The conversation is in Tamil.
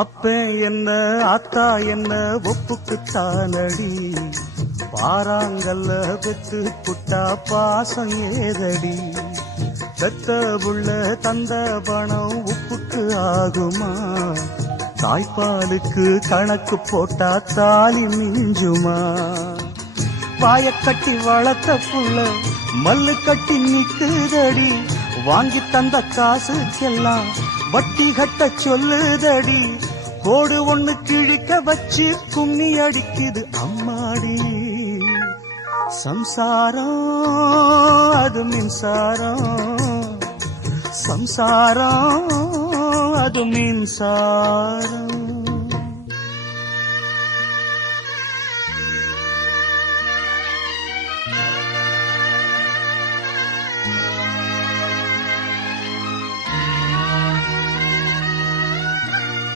அப்ப என்ன ஆத்தா என்ன ஒப்புக்குத்தானடி, பாறாங்கல்ல பெத்து புட்டா பாசம் ஏதடி, பெத்த புள்ள தந்த பணம் உப்புக்கு ஆகுமா, தாய்ப்பாலுக்கு கணக்கு போட்டா தாலி மிஞ்சுமா, வாயக்கட்டி வளர்த்த புள்ள மல்லு கட்டி நிக்குதடி, வாங்கி தந்த காசுக்கெல்லாம் வட்டி கட்ட சொல்லுதடி, கோடு ஒண்ணு கிழிக்க வச்சு கும்மி அடிக்குது அம்மாடி, சம்சாரம் அது மின்சாரம், சம்சாரம் அது மின்சாரம்.